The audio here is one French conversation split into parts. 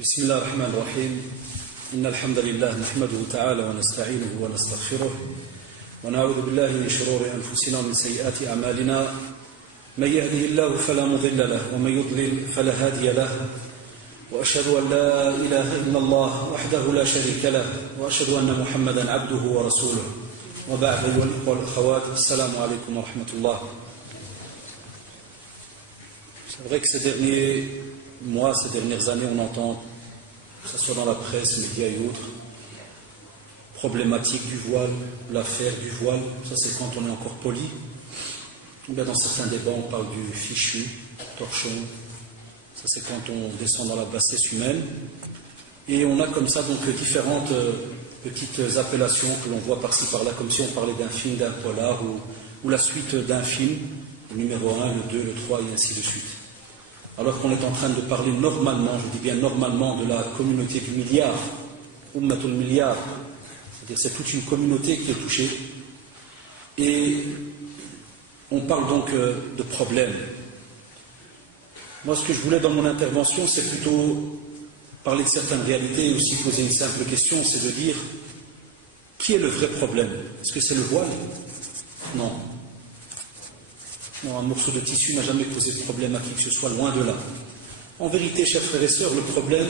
بسم الله الرحمن الرحيم إن الحمد لله نحمده تعالى ونستعينه ونستغفره ونعوذ بالله من شرور أنفسنا ومن سيئات أعمالنا من يهده الله فلا مضل له ومن يضلل فلا هادي له وأشهد أن لا إله إلا الله وحده لا شريك له وأشهد أن محمدا عبده ورسوله وبعد أيها الإخوة والأخوات السلام عليكم ورحمة الله. C'est vrai que ces derniers mois, ces dernières années, on entend, que ce soit dans la presse, médias et autres, problématique du voile, l'affaire du voile, ça c'est quand on est encore poli. Ou bien dans certains débats, on parle du fichu, torchon, ça c'est quand on descend dans la bassesse humaine. Et on a comme ça donc différentes petites appellations que l'on voit par-ci par-là, comme si on parlait d'un film, d'un polar, ou la suite d'un film, le numéro 1, le 2, le 3 et ainsi de suite. Alors qu'on est en train de parler normalement, je dis bien normalement, de la communauté du milliard, Ummatul milliard, c'est-à-dire c'est toute une communauté qui est touchée, et on parle donc de problèmes. Moi, ce que je voulais dans mon intervention, c'est plutôt parler de certaines réalités et aussi poser une simple question, c'est de dire, qui est le vrai problème? Est-ce que c'est le voile? Non. Non, un morceau de tissu n'a jamais posé de problème à qui que ce soit, loin de là. En vérité, chers frères et sœurs, le problème,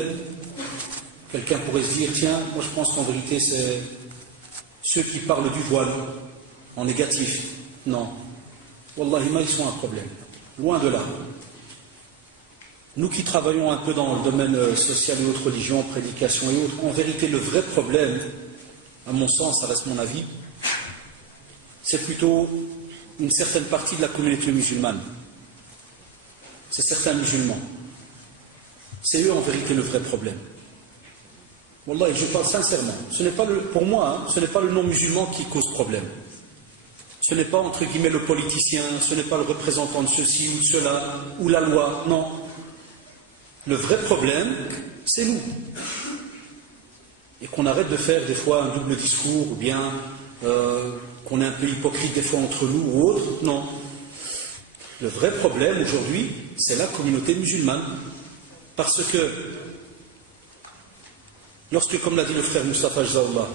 quelqu'un pourrait se dire, tiens, moi je pense qu'en vérité c'est ceux qui parlent du voile, en négatif. Non. Wallahi, ils sont un problème. Loin de là. Nous qui travaillons un peu dans le domaine social et autres religions, prédication et autres, en vérité, le vrai problème, à mon sens, ça reste mon avis, c'est plutôt une certaine partie de la communauté musulmane. C'est certains musulmans. C'est eux en vérité le vrai problème. Wallah, je parle sincèrement. Ce n'est pas pour moi, ce n'est pas le non-musulman qui cause problème. Ce n'est pas entre guillemets le politicien, ce n'est pas le représentant de ceci ou de cela, ou la loi, non. Le vrai problème, c'est nous. Et qu'on arrête de faire des fois un double discours, ou bien qu'on est un peu hypocrite des fois entre nous ou autres, non. Le vrai problème aujourd'hui, c'est la communauté musulmane. Parce que, lorsque, comme l'a dit le frère Moustapha Jazaoullah,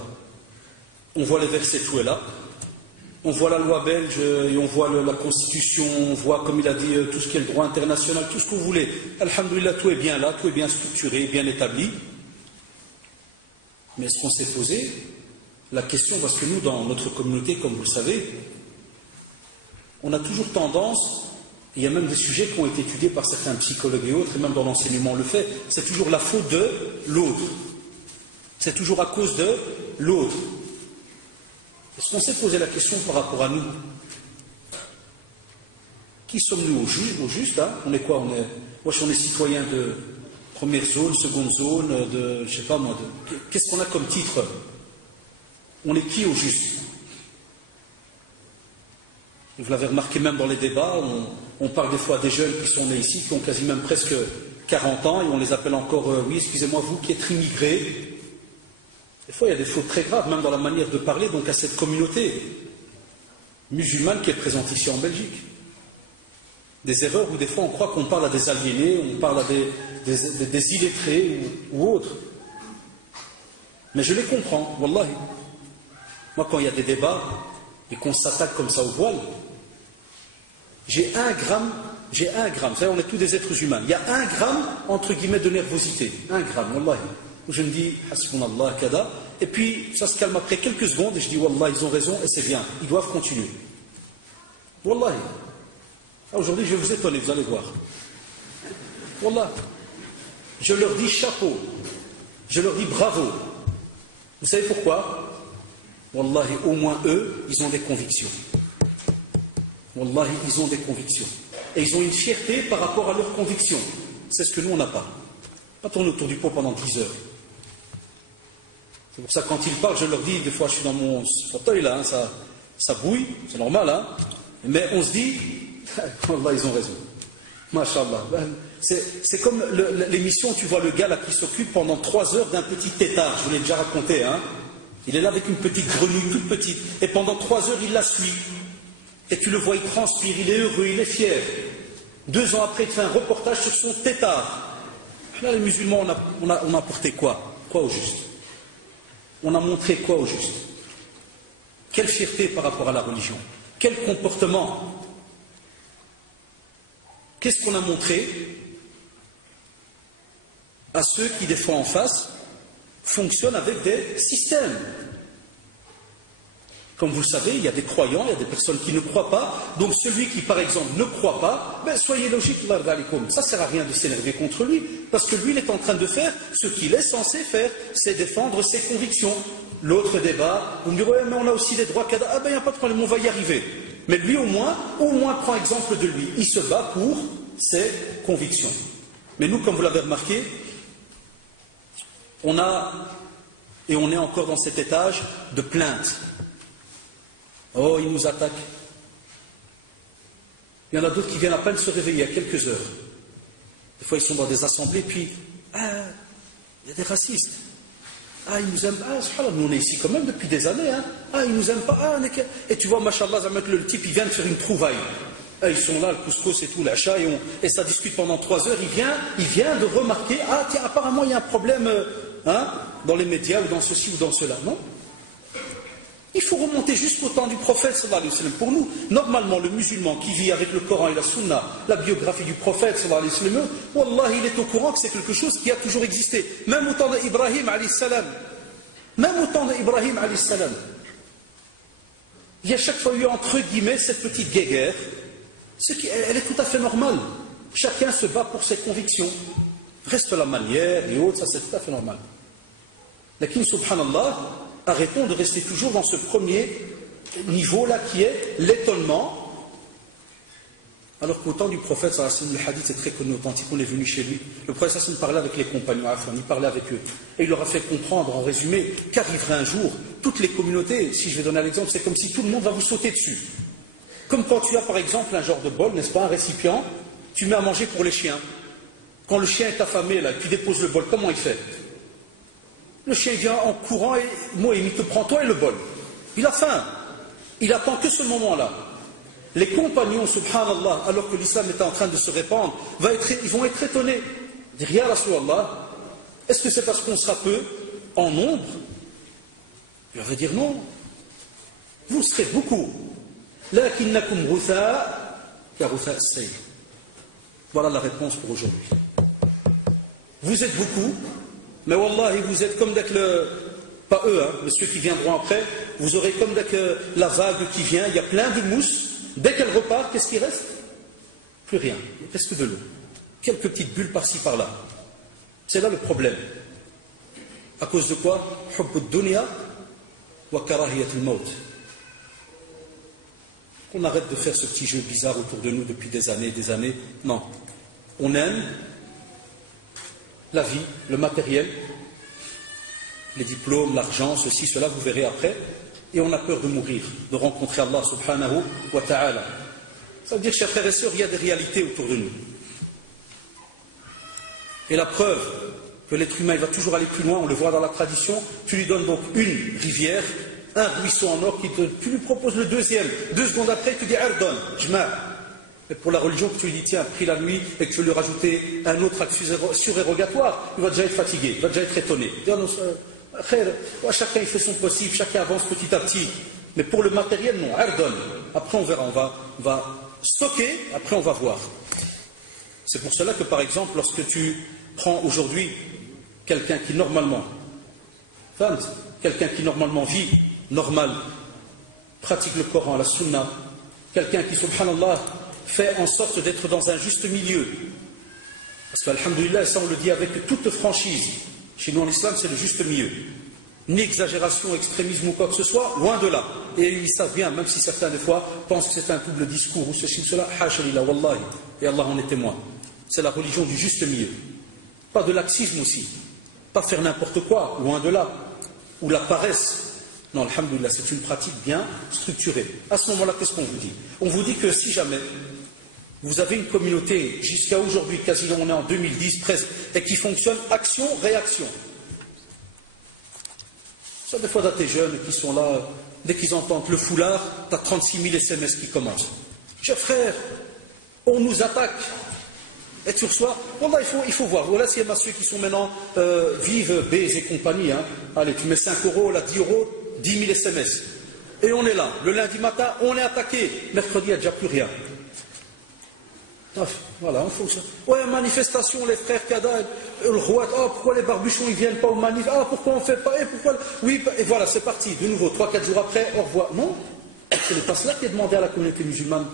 on voit les versets tout est là, on voit la loi belge et on voit la constitution, on voit, comme il a dit, tout ce qui est le droit international, tout ce que vous voulez. Alhamdulillah, tout est bien là, tout est bien structuré, bien établi. Mais est-ce qu'on s'est posé la question, parce que nous, dans notre communauté, comme vous le savez, on a toujours tendance, il y a même des sujets qui ont été étudiés par certains psychologues et autres, et même dans l'enseignement on le fait, c'est toujours la faute de l'autre. C'est toujours à cause de l'autre. Est-ce qu'on s'est posé la question par rapport à nous? Qui sommes-nous au juste hein? On est quoi? Moi, on est citoyen de première zone, seconde zone, de, je sais pas moi, qu'est-ce qu'on a comme titre? On est qui au juste? Vous l'avez remarqué même dans les débats, on parle des fois des jeunes qui sont nés ici, qui ont quasi même presque 40 ans, et on les appelle encore, oui, excusez-moi, vous qui êtes immigrés. Des fois, il y a des fautes très graves, même dans la manière de parler, donc à cette communauté musulmane qui est présente ici en Belgique. Des erreurs où des fois on croit qu'on parle à des aliénés, on parle à des illettrés ou autres. Mais je les comprends, wallahi. Moi, quand il y a des débats et qu'on s'attaque comme ça au voile, j'ai un gramme, vous savez, on est tous des êtres humains, il y a 1 gramme, entre guillemets, de nervosité, 1 gramme, wallahi, où je me dis, hasbunallah, kada, et puis ça se calme après quelques secondes, et je dis, wallah, ils ont raison, et c'est bien, ils doivent continuer. Wallahi. Aujourd'hui, je vais vous étonner, vous allez voir. Wallah. Je leur dis chapeau, je leur dis bravo. Vous savez pourquoi? Wallahi, au moins eux, ils ont des convictions. Wallahi, ils ont des convictions. Et ils ont une fierté par rapport à leurs convictions. C'est ce que nous, on n'a pas. Pas tourner autour du pot pendant 10 heures. C'est pour ça que quand ils parlent, je leur dis, des fois je suis dans mon fauteuil là, hein, ça bouille, c'est normal, hein. Mais on se dit, Wallah, ils ont raison. Masha'Allah. C'est comme l'émission, tu vois le gars là qui s'occupe pendant 3 heures d'un petit tétard, je vous l'ai déjà raconté, hein. Il est là avec une petite grenouille toute petite, et pendant 3 heures il la suit. Et tu le vois, il transpire, il est heureux, il est fier. 2 ans après, il fait un reportage sur son tétard. Là, les musulmans, on a apporté quoi? Quoi au juste? On a montré quoi au juste? Quelle fierté par rapport à la religion? Quel comportement? Qu'est-ce qu'on a montré à ceux qui, des fois en face, fonctionnent avec des systèmes? Comme vous le savez, il y a des croyants, il y a des personnes qui ne croient pas. Donc celui qui, par exemple, ne croit pas, ben, soyez logique, ça ne sert à rien de s'énerver contre lui, parce que lui, il est en train de faire ce qu'il est censé faire, c'est défendre ses convictions. L'autre débat, vous me direz, ouais, mais on a aussi des droits cadavres. Ah ben, il n'y a pas de problème, on va y arriver. Mais lui, au moins, prend exemple de lui. Il se bat pour ses convictions. Mais nous, comme vous l'avez remarqué, on est encore dans cet étage de plainte. Oh, ils nous attaquent. Il y en a d'autres qui viennent à peine se réveiller, il y a quelques heures. Des fois, ils sont dans des assemblées, puis, il y a des racistes. Ils nous aiment pas. Nous, on est ici quand même depuis des années. Ils nous aiment pas. Et tu vois, machallah, le type, il vient de faire une trouvaille. Ils sont là, le couscous et tout, l'achat, et ça discute pendant 3 heures. Il vient de remarquer, tiens, apparemment, il y a un problème dans les médias, ou dans ceci, ou dans cela. Non? Il faut remonter jusqu'au temps du prophète sallallahu alayhi wa sallam. Pour nous, normalement, le musulman qui vit avec le Coran et la Sunna, la biographie du prophète sallallahu alayhi wa sallam, wallah, il est au courant que c'est quelque chose qui a toujours existé. Même au temps d'Ibrahim alayhi salam. Il y a chaque fois eu, entre guillemets, cette petite guéguerre. Elle est tout à fait normale. Chacun se bat pour ses convictions. Reste la manière et autres, ça c'est tout à fait normal. Lakin, subhanallah, arrêtons de rester toujours dans ce premier niveau-là qui est l'étonnement. Alors qu'au temps du prophète, le hadith est très connu, authentique, on est venu chez lui. Le prophète parlait avec les compagnons, il parlait avec eux. Et il leur a fait comprendre, en résumé, qu'arriverait un jour, toutes les communautés, si je vais donner un exemple, c'est comme si tout le monde va vous sauter dessus. Comme quand tu as par exemple un genre de bol, n'est-ce pas, un récipient, tu mets à manger pour les chiens. Quand le chien est affamé, là, tu déposes le bol, comment il fait? Le chien vient en courant et il te prend toi et le bol. Il a faim. Il attend que ce moment-là. Les compagnons, subhanallah, alors que l'islam est en train de se répandre, ils vont être étonnés. Dire, Ya Rasulallah, est-ce que c'est parce qu'on sera peu en nombre? Il va dire non. Vous serez beaucoup. Lakinnakum ghutha ka ghutha as-sayl. Voilà la réponse pour aujourd'hui. Vous êtes beaucoup. Mais wallahi, vous êtes comme dès que pas eux, mais ceux qui viendront après, vous aurez comme dès que la vague qui vient, il y a plein de mousse, dès qu'elle repart, qu'est-ce qui reste? Plus rien, il ne reste que de l'eau. Quelques petites bulles par-ci, par-là. C'est là le problème. À cause de quoi? Hubbu dunya wa karahiyatul maut. On arrête de faire ce petit jeu bizarre autour de nous depuis des années et des années. Non. On aime la vie, le matériel, les diplômes, l'argent, ceci, cela, vous verrez après. Et on a peur de mourir, de rencontrer Allah subhanahu wa ta'ala. Ça veut dire, chers frères et sœurs, il y a des réalités autour de nous. Et la preuve que l'être humain il va toujours aller plus loin, on le voit dans la tradition, tu lui donnes donc une rivière, un ruisseau en or, tu lui proposes le deuxième. 2 secondes après, tu dis, Ardon, j'm'a. Et pour la religion, que tu lui dis, tiens, prie la nuit, et que tu veux lui rajouter un autre acte surérogatoire, il va déjà être fatigué, il va déjà être étonné. Chacun il fait son possible, chacun avance petit à petit. Mais pour le matériel, non, ardon. Après on verra, on va stocker, après on va voir. C'est pour cela que par exemple, lorsque tu prends aujourd'hui quelqu'un qui normalement vit normal, pratique le Coran, la Sunna, quelqu'un qui, subhanallah, fait en sorte d'être dans un juste milieu. Parce qu'alhamdulillah, ça on le dit avec toute franchise, chez nous en islam c'est le juste milieu. Ni exagération, extrémisme ou quoi que ce soit, loin de là. Et ils savent bien, même si certains des fois pensent que c'est un double discours ou ceci ou cela, hashalillah, wallahi, et Allah en est témoin. C'est la religion du juste milieu. Pas de laxisme aussi. Pas faire n'importe quoi, loin de là. Ou la paresse. Non, alhamdulillah, c'est une pratique bien structurée. À ce moment-là, qu'est-ce qu'on vous dit? On vous dit que si jamais vous avez une communauté, jusqu'à aujourd'hui, quasiment on est en 2010 presque, et qui fonctionne action-réaction. Ça, des fois, t'as des jeunes qui sont là, dès qu'ils entendent le foulard, t'as 36 000 SMS qui commencent. Chers frères, on nous attaque. Et tu reçois, voilà, il faut voir. Voilà, s'il y a ceux qui sont maintenant Vive, Baise et compagnie. Hein. Allez, tu mets 5 euros, là, 10 euros, 10 000 SMS. Et on est là. Le lundi matin, on est attaqué. Mercredi, il n'y a déjà plus rien. Voilà, on fonctionne. Ouais, manifestation, les frères Kada, le roi, oh, pourquoi les barbuchons ils viennent pas aux manifs? Ah, pourquoi on fait pas? Et pourquoi? Oui, et voilà, c'est parti, de nouveau, 3-4 jours après, au revoir. Non, ce n'est pas cela qui est demandé à la communauté musulmane.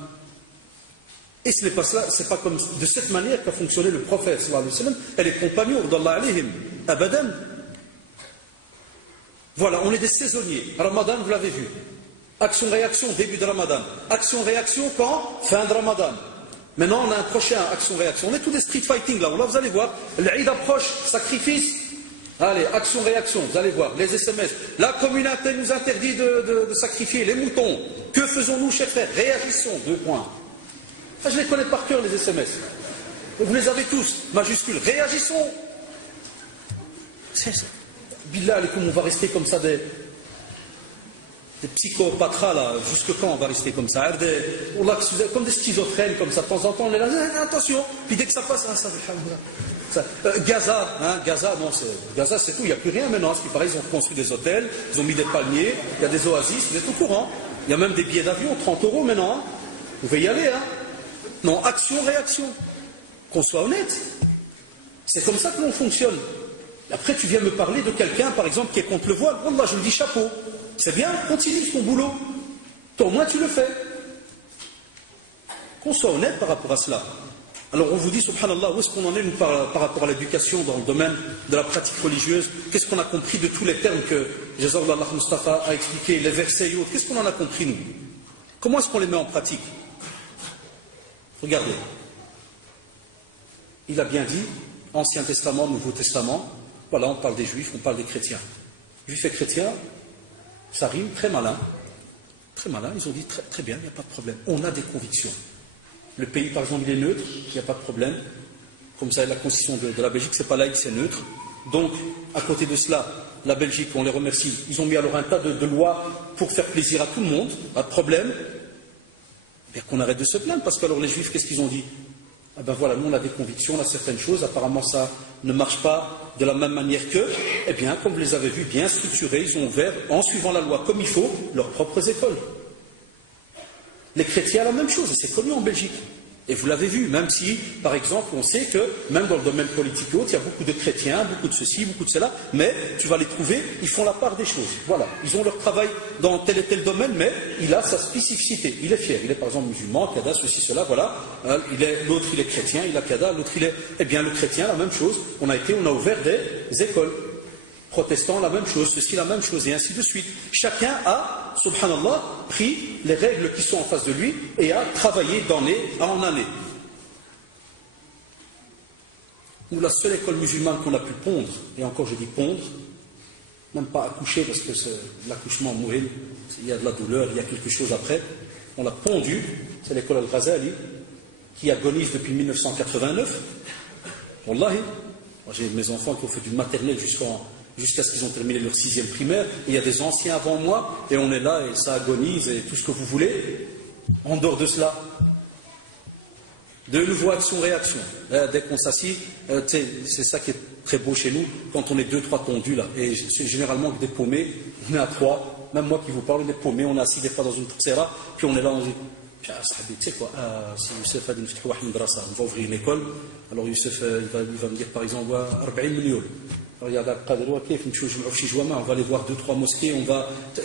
Et ce n'est pas cela, c'est pas comme de cette manière qu'a fonctionné le prophète, sallallahu alayhi wa sallam, et les compagnons d'Allah alayhim, abadan. Voilà, on est des saisonniers. Ramadan, vous l'avez vu. Action-réaction, début de Ramadan. Action-réaction, quand? Fin de Ramadan. Maintenant, on a un prochain action-réaction. On est tous des street fighting là. Là, vous allez voir, l'Aïd approche, sacrifice. Allez, action-réaction, vous allez voir, les SMS. La communauté nous interdit de sacrifier les moutons. Que faisons-nous, chers frères? Réagissons, 2 points. Ah, je les connais par cœur, les SMS. Vous les avez tous, majuscules. Réagissons. C'est ça. Billah, on va rester comme ça des psychopathes là, jusque quand on va rester comme ça? Comme des schizophrènes, comme ça, de temps en temps, on est là, attention, puis dès que ça passe, Gaza, hein, Gaza, non, Gaza c'est tout, il n'y a plus rien maintenant, parce qu'il paraît, ils ont construit des hôtels, ils ont mis des palmiers, il y a des oasis, vous êtes au courant, il y a même des billets d'avion, 30 € maintenant, hein. Vous pouvez y aller, hein. Non, action-réaction, qu'on soit honnête, c'est comme ça que l'on fonctionne. Après, tu viens me parler de quelqu'un, par exemple, qui est contre le voile. Wallah, je lui dis chapeau. C'est bien, continue ton boulot. Toi, au moins, tu le fais. Qu'on soit honnête par rapport à cela. Alors, on vous dit, subhanallah, où est-ce qu'on en est, nous, par rapport à l'éducation dans le domaine de la pratique religieuse? Qu'est-ce qu'on a compris de tous les termes que Jazallah Mustafa a expliqué, les versets et autres? Qu'est-ce qu'on en a compris, nous? Comment est-ce qu'on les met en pratique? Regardez. Il a bien dit, Ancien Testament, Nouveau Testament. Voilà, on parle des juifs, on parle des chrétiens. Juifs et chrétiens, ça rime, très malin. Très malin, ils ont dit très bien, il n'y a pas de problème. On a des convictions. Le pays, par exemple, il est neutre, il n'y a pas de problème. Comme ça, la constitution de la Belgique, c'est pas laïque, c'est neutre. Donc, à côté de cela, la Belgique, on les remercie, ils ont mis alors un tas de lois pour faire plaisir à tout le monde, pas de problème. Bien qu'on arrête de se plaindre, parce qu'alors les juifs, qu'est-ce qu'ils ont dit? Ah ben voilà, nous on a des convictions, on a certaines choses, apparemment ça ne marche pas de la même manière qu'eux. Eh bien, comme vous les avez vus, bien structurés, ils ont ouvert, en suivant la loi comme il faut, leurs propres écoles. Les chrétiens, la même chose, et c'est connu en Belgique. Et vous l'avez vu, même si, par exemple, on sait que, même dans le domaine politique et autres, il y a beaucoup de chrétiens, beaucoup de ceci, beaucoup de cela, mais tu vas les trouver, ils font la part des choses. Voilà, ils ont leur travail dans tel et tel domaine, mais il a sa spécificité. Il est fier, il est par exemple musulman, Kada, ceci, cela, voilà. L'autre, il est chrétien, il a Kada, l'autre, il est... Eh bien, le chrétien, la même chose. On a ouvert des écoles. Protestants, la même chose, ceci, la même chose, et ainsi de suite. Chacun a, subhanallah, pris les règles qui sont en face de lui et a travaillé d'année en année. Nous, la seule école musulmane qu'on a pu pondre, et encore je dis pondre, même pas accoucher parce que l'accouchement mouhil, il y a de la douleur, il y a quelque chose après, on l'a pondu, c'est l'école Al-Ghazali, qui agonise depuis 1989. Wallahi, j'ai mes enfants qui ont fait du maternel jusqu'à ce qu'ils ont terminé leur 6e primaire, et il y a des anciens avant moi, et on est là, et ça agonise, et tout ce que vous voulez. En dehors de cela, de nouveau action-réaction. Dès qu'on s'assit, c'est ça qui est très beau chez nous, quand on est 2-3 tondus là, et c'est généralement des paumés, on est à 3, même moi qui vous parle, on est paumés, on est assis des fois dans une trsera, puis on est là, on dit, tu sais quoi, si Youssef a dit, on va ouvrir une école, alors Youssef, il va me dire par exemple, 40 millions. On va aller voir 2-3 mosquées,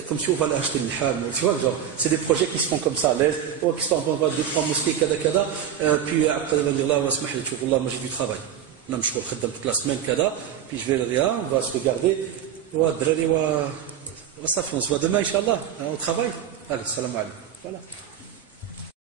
comme si on va aller acheter le ham. Tu vois, genre, c'est des projets qui se font comme ça à l'aise. On va voir 2-3 mosquées, puis après, on va dire là, moi j'ai du travail. Là, je suis toute la semaine, puis je vais là, on va se regarder. On se voit demain, Inch'Allah, au travail. Allez, salam alaikum. Voilà.